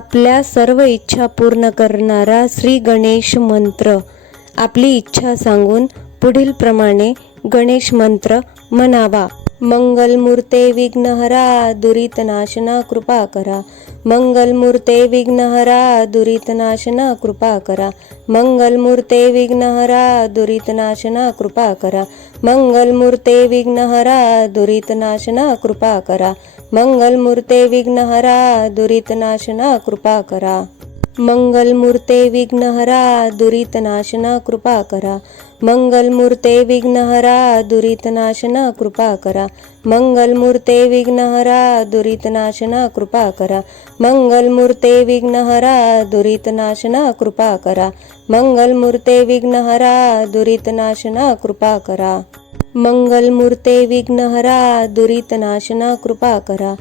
आपल्या सर्व इच्छा पूर्ण करणारा श्री गणेश मंत्र आपली इच्छा सांगून प्रमाणे गणेश मंत्र म्हणावा मङ्गलमूर्ते विघ्नहरा दुरितनाशना कृपाकरा मङ्गलमूर्ते विघ्नहरा दुरितनाशना कृपा करा मङ्गलमूर्ते विघ्नहरा दुरितनाशना कृपाकरा मङ्गलमूर्ते विघ्नहरा दुरितनाशना कृपाकरा मङ्गलमूर्ते विघ्नहरा दुरितनाशना कृपाकरा मङ्गलमूर्ते विघ्नहरा दुरितनाशना कृपाकरा मङ्गलमूर्ते विघ्नहरा दुरितनाशन कृपा करा मङ्गलमूर्ते विघ्नहरा दुरितनाशन कृपा करा मङ्गलमूर्ते विघ्नहरा दुरितनाशन कृपा करा मङ्गलमूर्ते विघ्नहरा दुरितनाशन कृपा करा मङ्गलमूर्ते विघ्नहरा दुरितनाशना कृपाकरा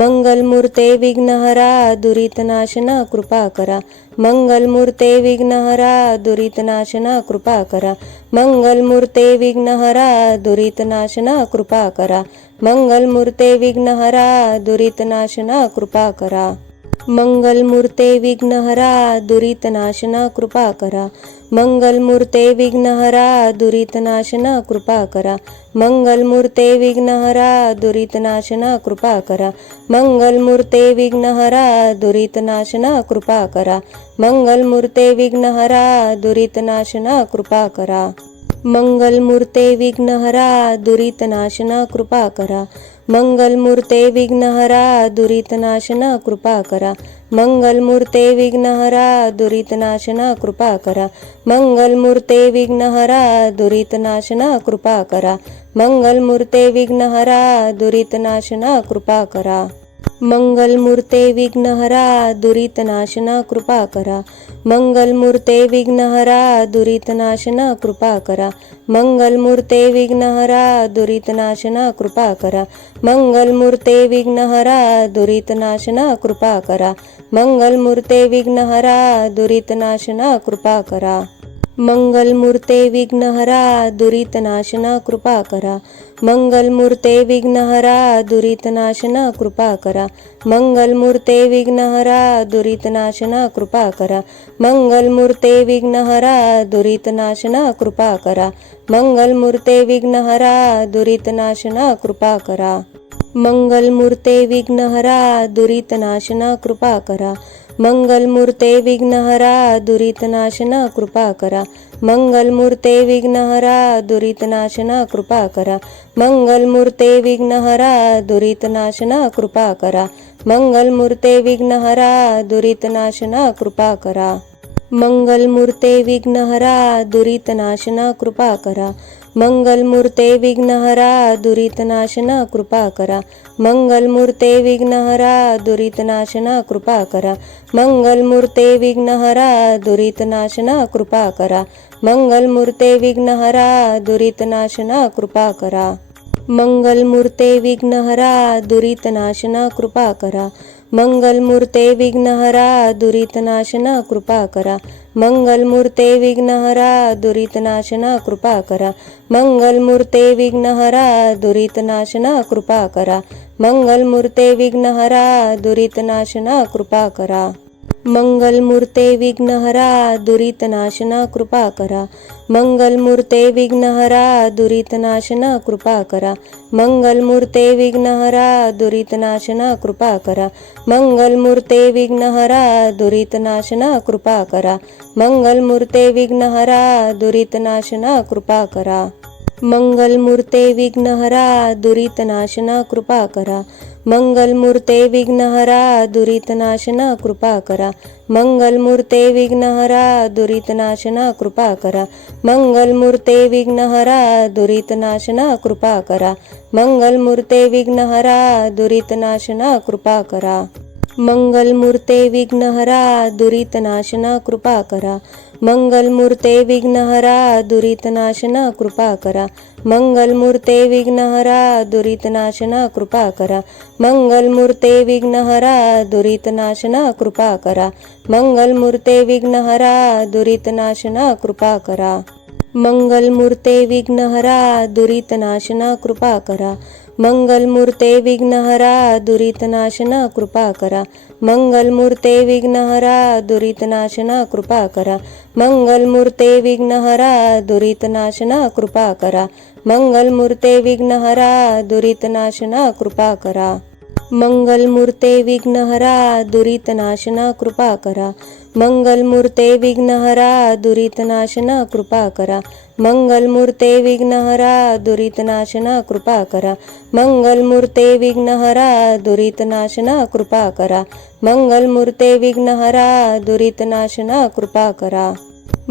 मङ्गलमूर्ते विघ्नहरा दुरितनाशना कृपा करा मङ्गलमूर्ते विघ्नहरा दुरितनाशना कृपा करा मङ्गलमूर्ते विघ्नहरा दुरितनाशना कृपाकरा मङ्गलमूर्ते विघ्नहरा दुरितनाशना कृपा करा मङ्गलमूर्ते विघ्नहरा दुरितनाशना कृपा करा मङ्गलमूर्ते विघ्नहरा दुरितनाशन कृपा करा मङ्गलमूर्ते विघ्नहरा दुरितनाशना कृपाकरा मङ्गलमूर्ते विघ्नहरा दुरितनाशना कृपाकरा मङ्गलमूर्ते विघ्नहरा दुरितनाशना कृपाकरा मङ्गलमूर्ते विघ्नहरा दुरितनाशन कृपा करा मङ्गलमूर्ते विघ्नहरा दुरितनाशन कृपा करा मङ्गलमूर्ते विघ्नहरा दुरितनाशन कृपा करा मङ्गलमूर्ते विघ्नहरा दुरितनाशन कृपा करा मङ्गलमूर्ते विघ्नहरा दुरितनाशन कृपा करा मङ्गलमूर्ते विघ्नहरा दुरितनाशना कृपाकरा मङ्गलमूर्ते विघ्नहरा दुरितनाशना कृपाकरा मङ्गलमूर्ते विघ्नहरा दुरितनाशना कृपाकरा मङ्गलमूर्ते विघ्नहरा दुरितनाशना कृपाकरा मङ्गलमूर्ते विघ्नहरा दुरितनाशना कृपाकरा मङ्गलमूर्ते विघ्नहरा दुरितनाशना कृपाकरा मङ्गलमूर्ते विघ्नहरा दुरितनाशना कृपा करा मङ्गलमूर्ते विघ्नहरा दुरितनाशना कृपाकरा मङ्गलमूर्ते विघ्नहरा दुरितनाशना कृपाकरा मङ्गलमूर्ते विघ्नहरा दुरितनाशना कृपाकरा मङ्गलमूर्ते विघ्नहरा दुरितनाशना कृपा करा मङ्गलमूर्ते विघ्नहरा दुरितनाशन कृपा करा मङ्गलमूर्ते विघ्नहरा दुरितनाशना कृपाकरा मङ्गलमूर्ते विघ्नहरा दुरितनाशन कृपा करा मङ्गलमूर्ते विघ्नहरा दुरितनाशन कृपा करा मङ्गलमूर्ते विघ्नहरा दुरितनाशना कृपाकरा मङ्गलमूर्ते विघ्नहरा दुरितनाशन कृपा मङ्गलमूर्ते विघ्नहरा दुरितनाशन कृपा मङ्गलमूर्ते विघ्नहरा दुरितनाशन कृपा मङ्गलमूर्ते विघ्नहरा दुरितनाशन कृपा मङ्गलमूर्ते विघ्नहरा दुरितनाशन कृपा मङ्गलमूर्ते विघ्नहरा दुरितनाशन कृपाकरा मङ्गलमूर्ते विघ्नहरा दुरितनाशन कृपाकरा मङ्गलमूर्ते विघ्नहरा दुरितनाशन कृपाकरा मङ्गलमूर्ते विघ्नहरा दुरितनाशन कृपाकरा मङ्गलमूर्ते विघ्नहरा दुरितनाशना कृपाकरा मङ्गलमूर्ते विघ्नहरा दुरितनाशना कृपाकरा मङ्गलमूर्ते विघ्नहरा दुरितनाशना कृपाकरा मङ्गलमूर्ते विघ्नहरा दुरितनाशना कृपाकरा मङ्गलमूर्ते विघ्नहरा दुरितनाशना कृपाकरा मङ्गलमूर्ते विघ्नहरा दुरितनाशना कृपाकरा मङ्गलमूर्ते विघ्नहरा दुरितनाशन कृपा मङ्गलमूर्ते विघ्नहरा दुरितनाशन कृपा मङ्गलमूर्ते विघ्नहरा दुरितनाशना कृपाकरा मङ्गलमूर्ते विघ्नहरा दुरितनाशन कृपा मङ्गलमूर्ते विघ्नहरा दुरितनाशन कृपा मङ्गलमूर्ते विघ्नहरा दुरितनाशना कृपाकरा मङ्गलमूर्ते विघ्नहरा दुरितनाशना कृपाकरा मङ्गलमूर्ते विघ्नहरा दुरितनाशना कृपाकरा मङ्गलमूर्ते विघ्नहरा दुरितनाशना कृपाकरा मङ्गलमूर्ते विघ्नहरा दुरितनाशन कृपा करा मङ्गलमूर्ते विघ्नहरा दुरितनाशन कृपा करा मङ्गलमूर्ते विघ्नहरा दुरितनाशन कृपा करा मङ्गलमूर्ते विघ्नहरा दुरितनाशन कृपा करा मङ्गलमूर्ते विघ्नहरा दुरितनाशन कृपा करा मङ्गलमूर्ते विघ्नहरा दुरितनाशना कृपा करा मङ्गलमूर्ते विघ्नहरा दुरितनाशना कृपा करा मङ्गलमूर्ते विघ्नहरा दुरितनाशना कृपा करा मङ्गलमूर्ते विघ्नहरा दुरितनाशना कृपा करा मङ्गलमूर्ते विघ्नहरा दुरितनाशना कृपाकरा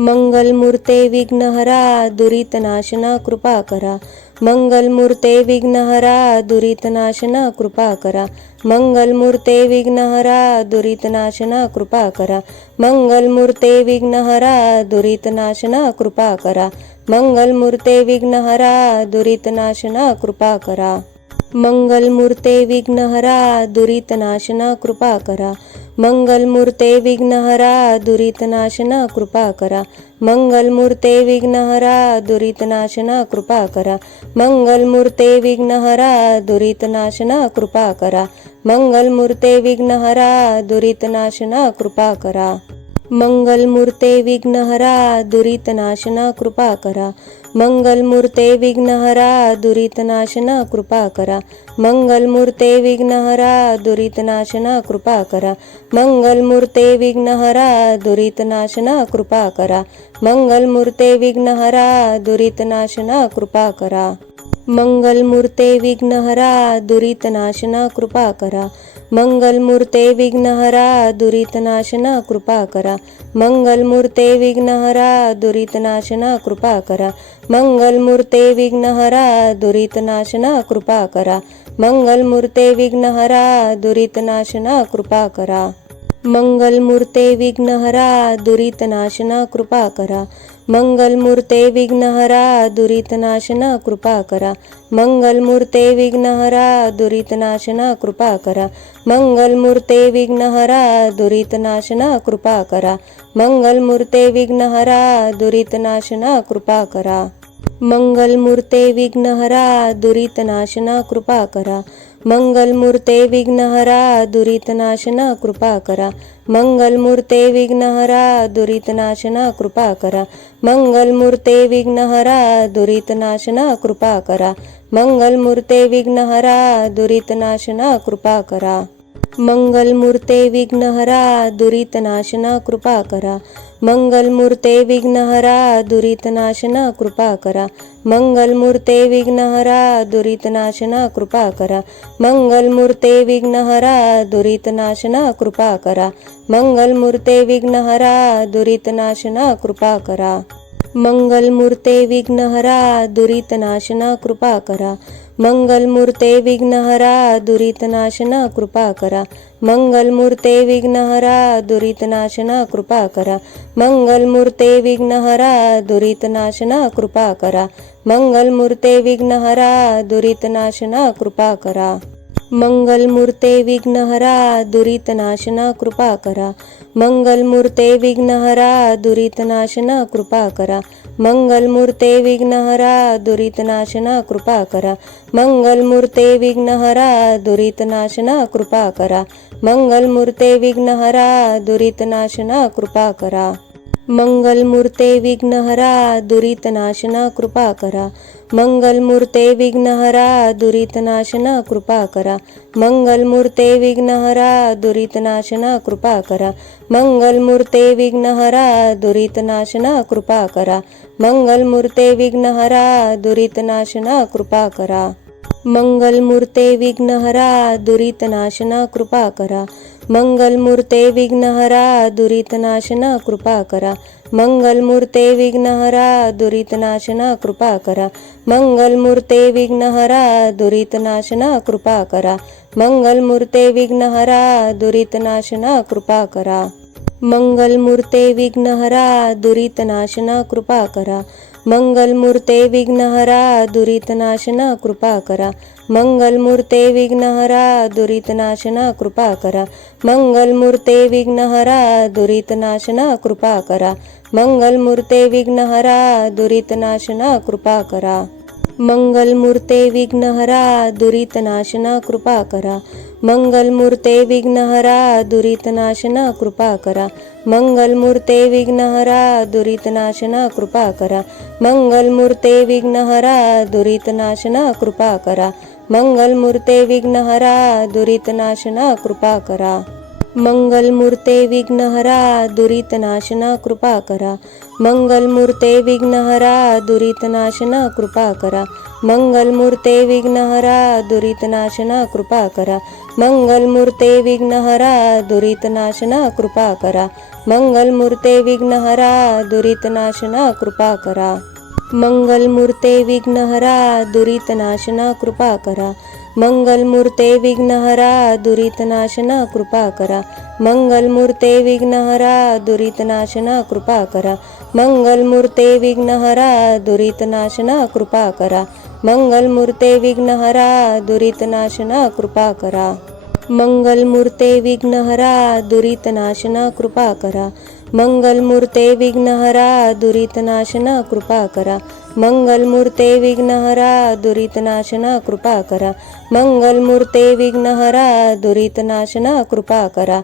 मङ्गलमूर्ते विघ्नहरा दुरितनाशना कृपाकरा मङ्गलमूर्ते विघ्नहरा दुरितनाशना कृपा करा मङ्गलमूर्ते विघ्नहरा दुरितनाशना कृपा करा मङ्गलमूर्ते विघ्नहरा दुरितनाशना कृपा करा मङ्गलमूर्ते विघ्नहरा दुरितनाशना कृपाकरा मङ्गलमूर्ते विघ्नहरा दुरितनाशना कृपा करा मङ्गलमूर्ते विघ्नहरा दुरितनाशन कृपा करा मङ्गलमूर्ते विघ्नहरा दुरितनाशना कृपाकरा मङ्गलमूर्ते विघ्नहरा दुरितनाशन कृपा करा मङ्गलमूर्ते विघ्नहरा दुरितनाशना कृपाकरा मङ्गलमूर्ते विघ्नहरा दुरितनाशना कृपाकरा मङ्गलमूर्ते विघ्नहरा दुरितनाशना कृपाकरा मङ्गलमूर्ते विघ्नहरा दुरितनाशना कृपाकरा मङ्गलमूर्ते विघ्नहरा दुरितनाशना कृपाकरा मङ्गलमूर्ते विघ्नहरा दुरितनाशना कृपाकरा मङ्गलमूर्ते विघ्नहरा दुरितनाशना कृपाकरा मङ्गलमूर्ते विघ्नहरा दुरितनाशना कृपा करा मङ्गलमूर्ते विघ्नहरा दुरितनाशना कृपा करा मङ्गलमूर्ते विघ्नहरा दुरितनाशना कृपा करा मङ्गलमूर्ते विघ्नहरा दुरितनाशना कृपाकरा मङ्गलमूर्ते विघ्नहरा दुरितनाशना कृपाकरा मङ्गलमूर्ते विघ्नहरा दुरितनाशना कृपाकरा मङ्गलमूर्ते विघ्नहरा दुरितनाशना कृपाकरा मङ्गलमूर्ते विघ्नहरा दुरितनाशना कृपाकरा मङ्गलमूर्ते विघ्नहरा दुरितनाशना कृपाकरा मङ्गलमूर्ते विघ्नहरा दुरितनाशना कृपाकरा मङ्गलमूर्ते विघ्नहरा दुरितनाशना कृपाकरा मङ्गलमूर्ते विघ्नहरा दुरितनाशना कृपाकरा मङ्गलमूर्ते विघ्नहरा दुरितनाशना कृपाकरा मङ्गलमूर्ते विघ्नहरा दुरितनाशना कृपाकरा मङ्गलमूर्ते विघ्नहरा दुरितनाशना कृपाकरा मङ्गलमूर्ते विघ्नहरा दुरितनाशन कृपाकरा मङ्गलमूर्ते विघ्नहरा दुरितनाशन कृपाकरा मङ्गलमूर्ते विघ्नहरा दुरितनाशन कृपाकरा मङ्गलमूर्ते विघ्नहरा दुरितनाशन कृपाकरा मङ्गलमूर्ते विघ्नहरा दुरितनाशन कृपाकरा मङ्गलमूर्ते विघ्नहरा दुरितनाशन कृपाकरा मङ्गलमूर्ते विघ्नहरा दुरितनाशन कृपाकरा मङ्गलमूर्ते विघ्नहरा दुरितनाशन कृपाकरा मङ्गलमूर्ते विघ्नहरा दुरितनाशन कृपाकरा मङ्गलमूर्ते विघ्नहरा दुरितनाशन कृपाकरा मङ्गलमूर्ते विघ्नहरा दुरितनाशन कृपाकरा मङ्गलमूर्ते विघ्नहरा दुरितनाशना कृपा करा मङ्गलमूर्ते विघ्नहरा दुरितनाशना कृपा करा मङ्गलमूर्ते विघ्नहरा दुरितनाशना कृपा करा मङ्गलमूर्ते विघ्नहरा दुरितनाशना कृपाकरा मङ्गलमूर्ते विघ्नहरा दुरितनाशना कृपा करा मङ्गलमूर्ते विघ्नहरा दुरितनाशना कृपा करा मङ्गलमूर्ते विघ्नहरा दुरितनाशना कृपा करा मङ्गलमूर्ते विघ्नहरा दुरितनाशना कृपा करा मङ्गलमूर्ते विघ्नहरा दुरितनाशना कृपा करा मङ्गलमूर्ते विघ्नहरा दुरितनाशना कृपाकरा मङ्गलमूर्ते विघ्नहरा दुरितनाशना कृपाकरा मङ्गलमूर्ते विघ्नहरा दुरितनाशना कृपाकरा मङ्गलमूर्ते विघ्नहरा दुरितनाशना कृपाकरा मङ्गलमूर्ते विघ्नहरा दुरितनाशना कृपाकरा मङ्गलमूर्ते विघ्नहरा दुरितनाशना कृपाकरा मङ्गलमूर्ते विघ्नहरा दुरितनाशना कृपाकरा मङ्गलमूर्ते विघ्नहरा दुरितनाशना कृपाकरा मङ्गलमूर्ते विघ्नहरा दुरितनाशना कृपाकरा मङ्गलमूर्ते विघ्नहरा दुरितनाशना कृपाकरा मङ्गलमूर्ते विघ्नहरा दुरितनाशना कृपा करा मङ्गलमूर्ते विघ्नहरा दुरितनाशना कृपा करा मङ्गलमूर्ते विघ्नहरा दुरितनाशना कृपा करा मङ्गलमूर्ते विघ्नहरा दुरितनाशना कृपाकरा मङ्गलमूर्ते विघ्नहरा दुरितनाशना कृपा करा मङ्गलमूर्ते विघ्नहरा दुरितनाशना कृपा करा मङ्गलमूर्ते विघ्नहरा दुरितनाशना कृपा करा मङ्गलमूर्ते विघ्नहरा दुरितनाशना कृपा करा मङ्गलमूर्ते विघ्नहरा दुरितनाशना कृपा करा मङ्गलमूर्ते विघ्नहरा दुरितनाशना कृपाकरा मङ्गलमूर्ते विघ्नहरा दुरितनाशना कृपाकरा मङ्गलमूर्ते विघ्नहरा दुरितनाशना कृपाकरा मङ्गलमूर्ते विघ्नहरा दुरितनाशना कृपाकरा मङ्गलमूर्ते विघ्नहरा दुरितनाशना कृपाकरा मङ्गलमूर्ते विघ्नहरा दुरितनाशना कृपाकरा ಮಂಗಳಮೂರ್ತೆ ವಿಘ್ನಹರಾ ದುರಿತನಾಶನ ಕೃಪಾ ಕರ ಮಂಗಳಮೂರ್ತೆ ವಿಘ್ನಹರಾ ದುರಿತನಾಶನ ಕೃಪಾ ಕರ ಮಂಗಳಮೂರ್ತೆ ವಿಘ್ನಹರ ದುರಿತನಾಶನ ಕೃಪಾ